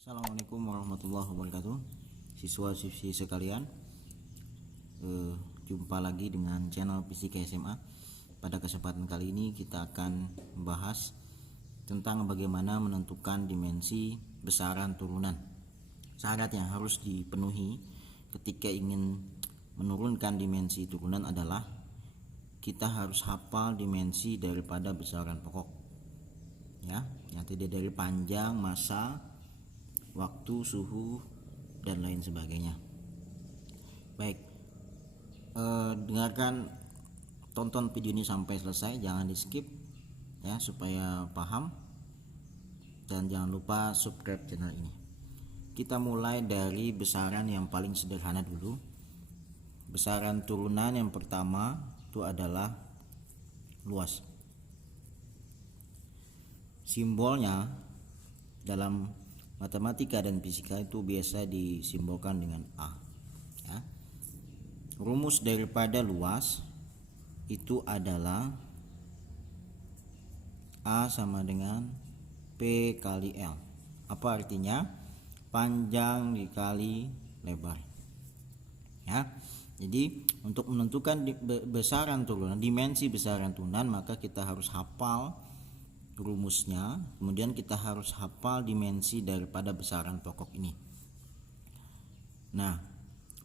Assalamualaikum warahmatullahi wabarakatuh. Siswa-siswi sekalian, jumpa lagi dengan channel Fisika SMA. Pada kesempatan kali ini kita akan membahas tentang bagaimana menentukan dimensi besaran turunan. Syarat yang harus dipenuhi ketika ingin menurunkan dimensi turunan adalah kita harus hafal dimensi daripada besaran pokok. Ya, yang terdiri dari panjang, massa, waktu, suhu, dan lain sebagainya. Baik, dengarkan, tonton video ini sampai selesai, jangan di skip ya supaya paham, dan jangan lupa subscribe channel ini. Kita mulai dari besaran yang paling sederhana dulu. Besaran turunan yang pertama itu adalah luas. Simbolnya dalam matematika dan fisika itu biasa disimbolkan dengan A. Ya. Rumus daripada luas itu adalah A sama dengan P kali L. Apa artinya? Panjang dikali lebar. Ya. Jadi untuk menentukan besaran turunan, dimensi besaran turunan, maka kita harus hafal rumusnya, kemudian kita harus hafal dimensi daripada besaran pokok ini. Nah,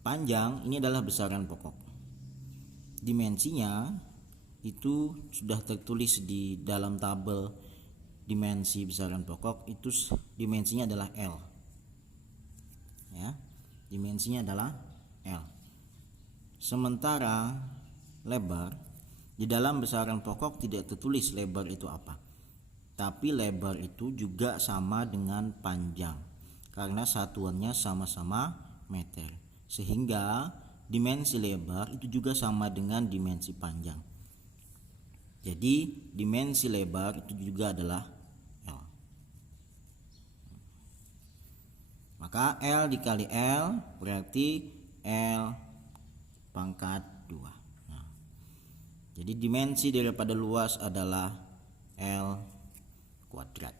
panjang ini adalah besaran pokok. Dimensinya itu sudah tertulis di dalam tabel dimensi besaran pokok, itu dimensinya adalah L. Ya, dimensinya adalah L. Sementara lebar, di dalam besaran pokok tidak tertulis lebar itu apa. Tapi lebar itu juga sama dengan panjang karena satuannya sama-sama meter, sehingga dimensi lebar itu juga sama dengan dimensi panjang. Jadi dimensi lebar itu juga adalah L. Maka L dikali L berarti L pangkat 2. Nah, jadi dimensi daripada luas adalah L kuadrat.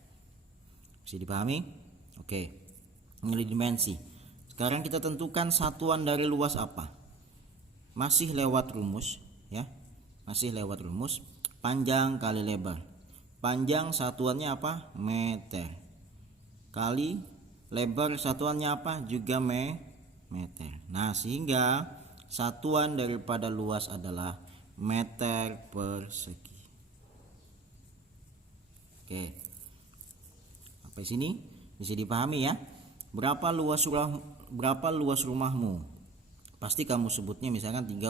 Bisa dipahami? Oke. Ini dimensi. Sekarang kita tentukan satuan dari luas apa? Masih lewat rumus, ya. Masih lewat rumus panjang kali lebar. Panjang satuannya apa? Meter. Kali lebar satuannya apa? Juga meter. Nah, sehingga satuan daripada luas adalah meter persegi. Oke, sampai sini bisa dipahami ya. Berapa luas rumahmu? Pasti kamu sebutnya misalkan 36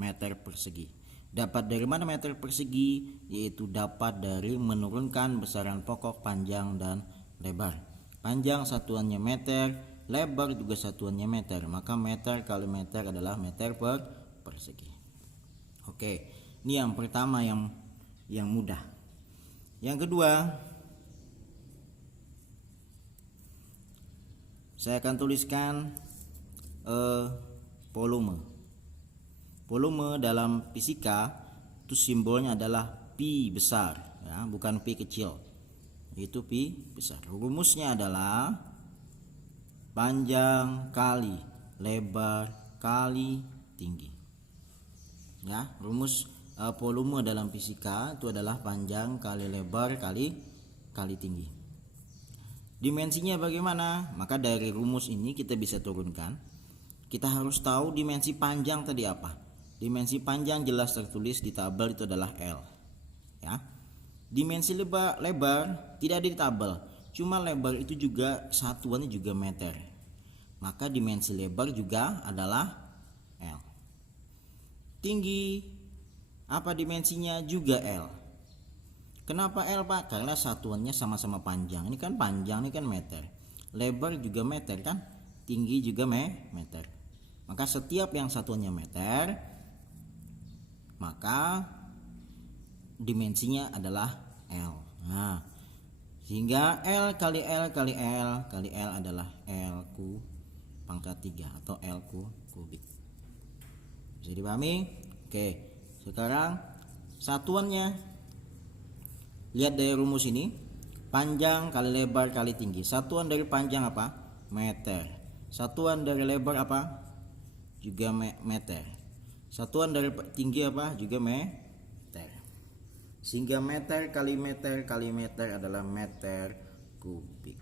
meter persegi. Dapat dari mana meter persegi? Yaitu dapat dari menurunkan besaran pokok panjang dan lebar. Panjang satuannya meter, lebar juga satuannya meter. Maka meter kali meter adalah meter persegi. Oke, ini yang pertama yang mudah. Yang kedua, saya akan tuliskan volume. Volume dalam fisika itu simbolnya adalah pi besar, ya, bukan pi kecil. Itu pi besar. Rumusnya adalah panjang kali lebar kali tinggi. Ya, rumus volume dalam fisika itu adalah panjang kali lebar kali tinggi. Dimensinya bagaimana? Maka dari rumus ini kita bisa turunkan. Kita harus tahu dimensi panjang tadi apa. Dimensi panjang jelas tertulis di tabel, itu adalah L. Ya. Dimensi lebar tidak ada di tabel. Cuma lebar itu juga satuannya juga meter. Maka dimensi lebar juga adalah L. Tinggi apa dimensinya? Juga L. Kenapa L, Pak? Karena satuannya sama-sama panjang. Ini kan panjang, ini kan meter. Lebar juga meter kan? Tinggi juga meter. Maka setiap yang satuannya meter, maka dimensinya adalah L. Nah, sehingga L kali L kali L kali L adalah L ku pangkat 3 atau L kubik. Bisa dipahami? Oke. Sekarang satuannya, lihat dari rumus ini, Panjang kali lebar kali tinggi. Satuan dari panjang apa? Meter. Satuan dari lebar apa? Juga meter. Satuan dari tinggi apa? Juga meter. Sehingga meter kali meter adalah meter kubik.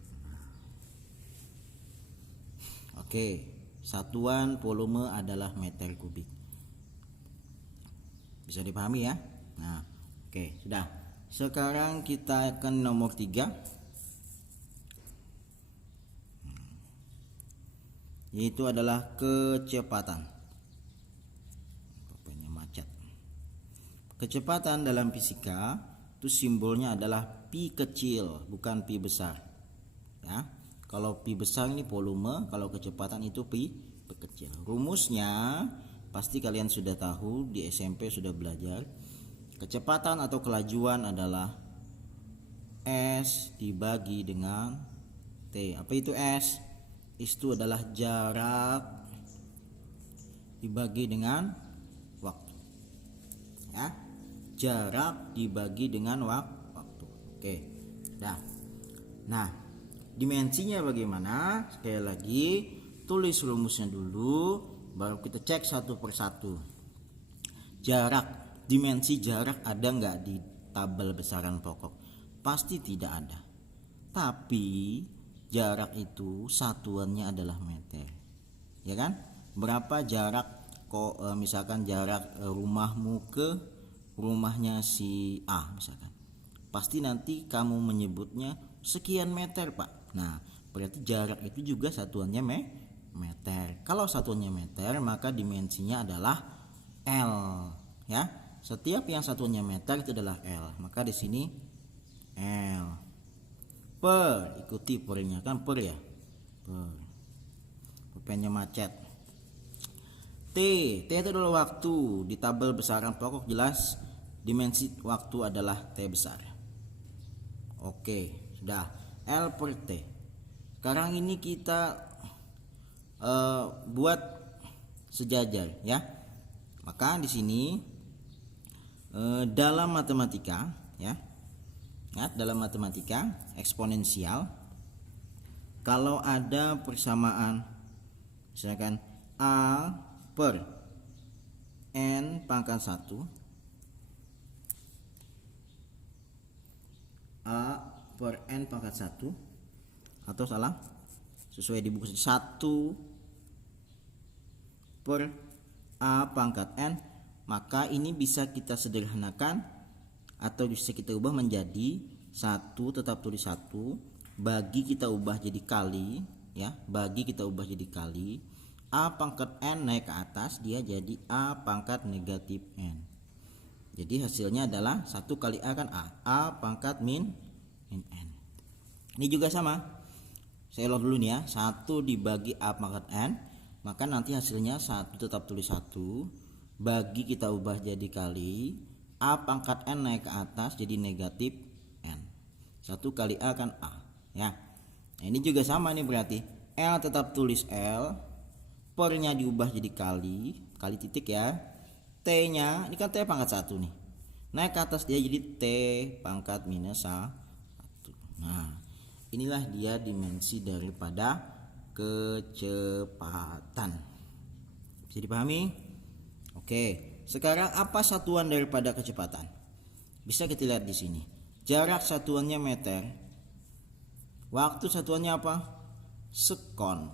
Oke, satuan volume adalah meter kubik. Bisa dipahami ya? Nah, oke, sudah. Sekarang kita akan nomor 3, yaitu adalah kecepatan. Pokoknya macet. Kecepatan dalam fisika itu simbolnya adalah pi kecil, bukan pi besar. Ya, kalau pi besar ini volume, kalau kecepatan itu pi kecil. Rumusnya pasti kalian sudah tahu, di SMP sudah belajar. Kecepatan atau kelajuan adalah S dibagi dengan T. Apa itu S? Itu adalah jarak dibagi dengan waktu. Ya, jarak dibagi dengan waktu. Oke. Nah, dimensinya bagaimana? Sekali lagi, tulis rumusnya dulu, baru kita cek satu persatu. Jarak. Dimensi jarak ada nggak di tabel besaran pokok? Pasti tidak ada. Tapi jarak itu satuannya adalah meter, ya kan? Berapa jarak misalkan jarak rumahmu ke rumahnya si A misalkan? Pasti nanti kamu menyebutnya sekian meter, Pak. Nah, berarti jarak itu juga satuannya meter. Kalau satuannya meter, maka dimensinya adalah L, ya. Setiap yang satuannya meter itu adalah L. Maka di sini L. Per, ikuti pernya kan per ya. Per. Pulpennya macet. T itu adalah waktu. Di tabel besaran pokok jelas dimensi waktu adalah T besar. Oke, sudah. L per T. Sekarang ini kita buat sejajar ya. Maka di sini dalam matematika ya, dalam matematika eksponensial, kalau ada persamaan misalkan A per N pangkat 1, A per N pangkat 1, atau salah, sesuai di buku 1 per A pangkat N, maka ini bisa kita sederhanakan atau bisa kita ubah menjadi 1, tetap tulis 1, bagi kita ubah jadi kali ya, bagi kita ubah jadi kali, A pangkat N naik ke atas, dia jadi A pangkat negatif N. Jadi hasilnya adalah 1 kali A kan A pangkat min N. Ini juga sama, saya ulang dulu nih ya, 1 dibagi A pangkat N, maka nanti hasilnya 1 tetap tulis 1, bagi kita ubah jadi kali, A pangkat N naik ke atas jadi negatif N. 1 kali A kan A ya. Nah, ini juga sama nih, berarti L tetap tulis L, pernya diubah jadi kali titik ya. T nya ini kan T pangkat 1 nih, naik ke atas dia jadi T pangkat minus 1. Nah, inilah dia dimensi daripada kecepatan. Bisa dipahami? Oke, sekarang apa satuan daripada kecepatan? Bisa kita lihat di sini. Jarak satuannya meter. Waktu satuannya apa? Sekon.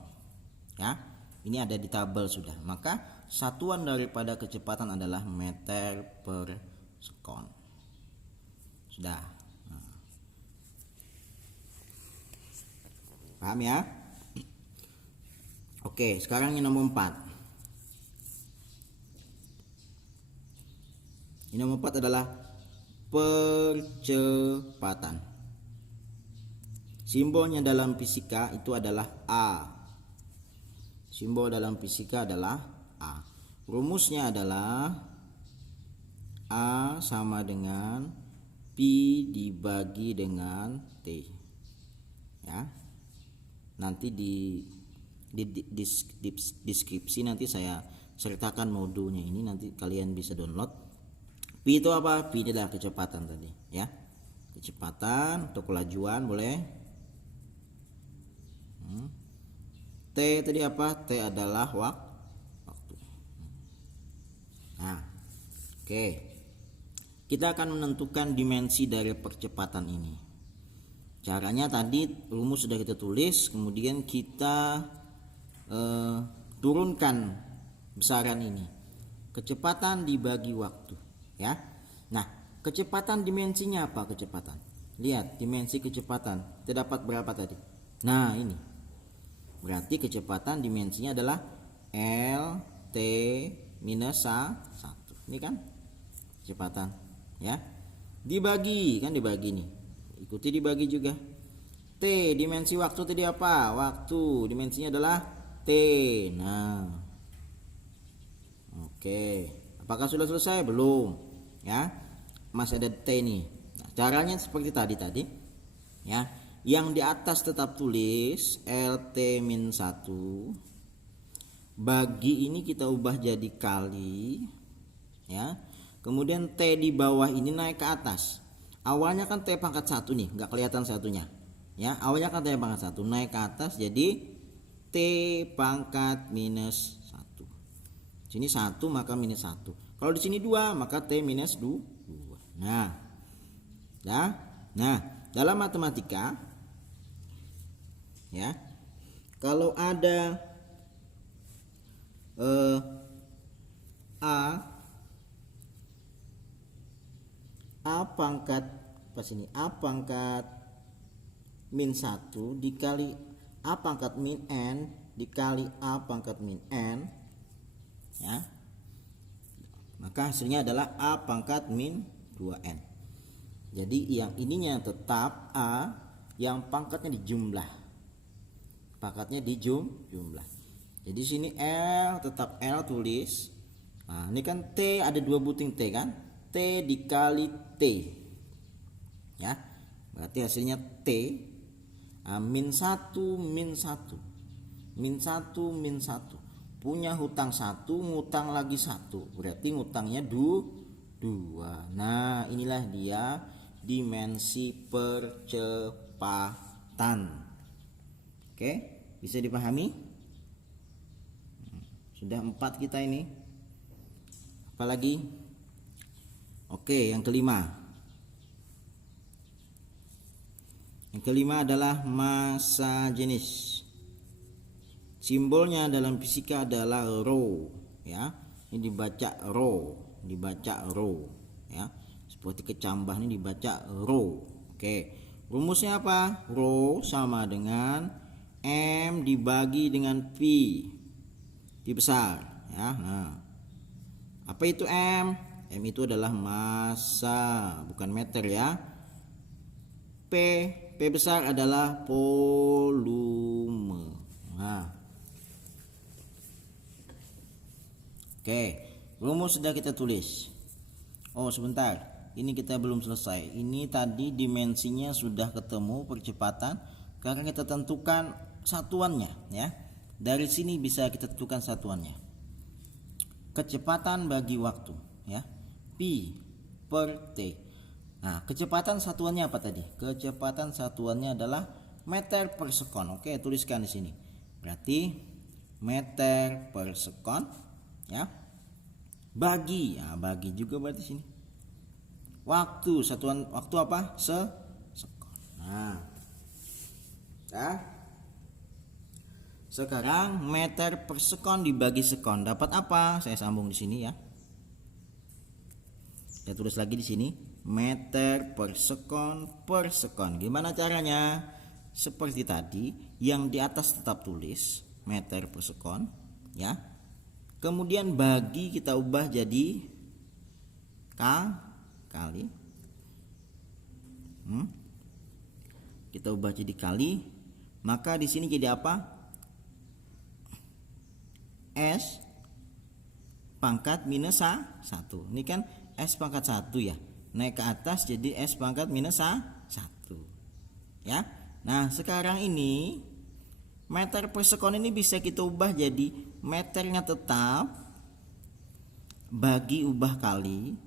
Ya, ini ada di tabel sudah. Maka satuan daripada kecepatan adalah meter per sekon. Sudah. Nah. Paham ya? Oke, sekarang yang nomor 4. Ini nomor 4 adalah percepatan. Simbolnya dalam fisika itu adalah A. Simbol dalam fisika adalah A. Rumusnya adalah A sama dengan Pi dibagi dengan T. Ya. Nanti di deskripsi nanti saya sertakan modulnya ini, nanti kalian bisa download. Pi itu apa? Pi adalah kecepatan tadi, ya. kecepatan atau kelajuan boleh. T tadi apa? T adalah waktu. Nah, oke. Kita akan menentukan dimensi dari percepatan ini. Caranya tadi rumus sudah kita tulis, kemudian kita turunkan besaran ini. Kecepatan dibagi waktu, ya. Nah, kecepatan dimensinya apa kecepatan? Lihat dimensi kecepatan. Terdapat berapa tadi? Nah, ini. Berarti kecepatan dimensinya adalah L T minus 1. Ini kan kecepatan, ya. Dibagi, kan dibagi nih. Ikuti dibagi juga. T dimensi waktu tadi apa? Waktu dimensinya adalah T. Nah, oke. Apakah sudah selesai? Belum, ya. Masih ada T nih. Nah, caranya seperti tadi, ya. Yang di atas tetap tulis LT-1. Bagi ini kita ubah jadi kali, ya. Kemudian T di bawah ini naik ke atas. Awalnya kan T pangkat 1 nih, nggak kelihatan satunya. Ya, awalnya kan T pangkat 1 naik ke atas jadi T pangkat minus 1. Sini 1 maka minus 1. Kalau di sini 2 maka T minus 2. Nah. Ya. Nah, dalam matematika, ya, kalau ada A pangkat pas ini A pangkat min 1 dikali A pangkat min N dikali A pangkat min N, ya, maka hasilnya adalah A pangkat min 2N. Jadi yang ininya tetap A, yang pangkatnya dijumlah, pangkatnya dijumlah. Jadi sini L tetap L tulis. Nah, ini kan T ada 2 buting T kan, T dikali T, ya, berarti hasilnya T min 1 min 1 min 1 min 1. Punya hutang 1, ngutang lagi 1, berarti ngutangnya 2. Nah, inilah dia dimensi percepatan. Oke, bisa dipahami? Sudah 4 kita ini. Apalagi? Oke, yang kelima. Yang kelima adalah massa jenis. Simbolnya dalam fisika adalah rho, ya. Ini dibaca rho, ya. Seperti kecambah ini dibaca rho. Oke. Rumusnya apa? Rho sama dengan M dibagi dengan P. P besar, ya. Nah. Apa itu M? M itu adalah massa, bukan meter, ya. P besar adalah volume. Nah. Oke, rumus sudah kita tulis. Oh, sebentar. Ini kita belum selesai. Ini tadi dimensinya sudah ketemu percepatan. Sekarang kita tentukan satuannya, ya. Dari sini bisa kita tentukan satuannya. Kecepatan bagi waktu, ya. Pi per T. Nah, kecepatan satuannya apa tadi? Kecepatan satuannya adalah meter per sekon. Oke, tuliskan di sini. Berarti meter per sekon, ya. Bagi, ya, bagi juga berarti sini. Waktu, satuan waktu apa? Sekon. Nah. Ya. Sekarang meter per sekon dibagi sekon dapat apa? Saya sambung di sini, ya. Saya tulis lagi di sini, meter per sekon. Gimana caranya? Seperti tadi, yang di atas tetap tulis meter per sekon, ya. Kemudian bagi kita ubah jadi kali. Kita ubah jadi kali, maka di sini jadi apa? S pangkat minus 1. Ini kan S pangkat 1, ya. Naik ke atas jadi S pangkat minus 1. Ya. Nah, sekarang ini meter per sekon ini bisa kita ubah jadi meternya tetap bagi ubah kali.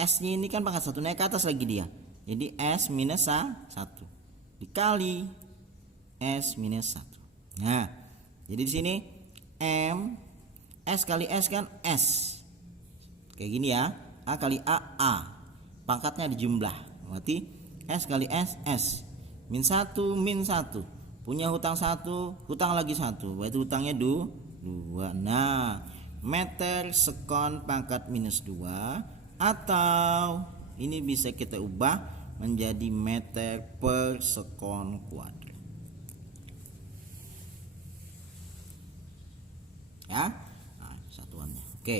S-nya ini kan pangkat 1 naik ke atas lagi dia. Jadi S minus 1 dikali S minus 1. Nah, jadi di sini M S kali S kan S. Kayak gini ya. A kali A. Pangkatnya dijumlah. Berarti S kali S S. Min 1 min 1. Punya hutang 1, hutang lagi 1. Berarti hutangnya 2. Nah, meter sekon pangkat minus 2, atau ini bisa kita ubah menjadi meter per sekon kuadrat. Ya, nah, satuannya. Oke,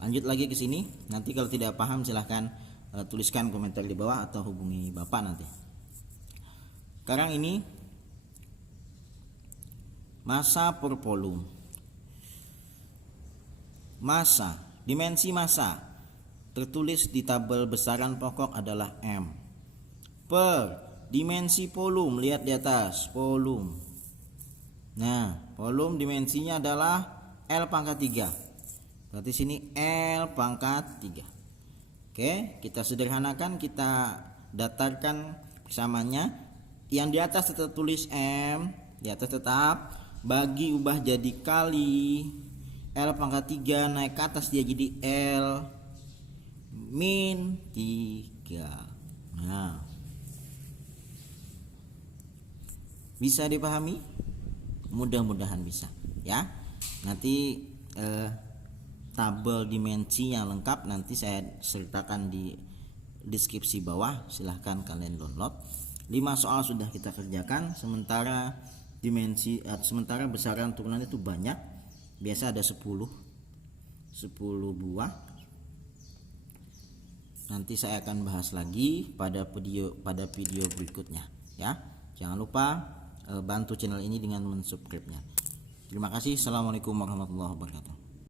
lanjut lagi ke sini. Nanti kalau tidak paham silahkan tuliskan komentar di bawah atau hubungi Bapak nanti. Sekarang ini massa per volume. Massa, dimensi massa tertulis di tabel besaran pokok adalah M. Per dimensi volume, lihat di atas, volume. Nah, volume dimensinya adalah L pangkat 3. Berarti sini L pangkat 3. Oke, kita sederhanakan, kita datarkan persamanya. Yang di atas tetap tulis M, di atas tetap bagi ubah jadi kali L pangkat 3, naik ke atas dia jadi L min 3. Nah, bisa dipahami? Mudah-mudahan bisa ya. Nanti tabel dimensi yang lengkap nanti saya sertakan di deskripsi bawah, silahkan kalian download. 5 soal sudah kita kerjakan, sementara sementara besaran turunan itu banyak, biasa ada 10 buah. Nanti saya akan bahas lagi pada video berikutnya ya. Jangan lupa bantu channel ini dengan mensubscribe-nya. Terima kasih. Assalamualaikum warahmatullahi wabarakatuh.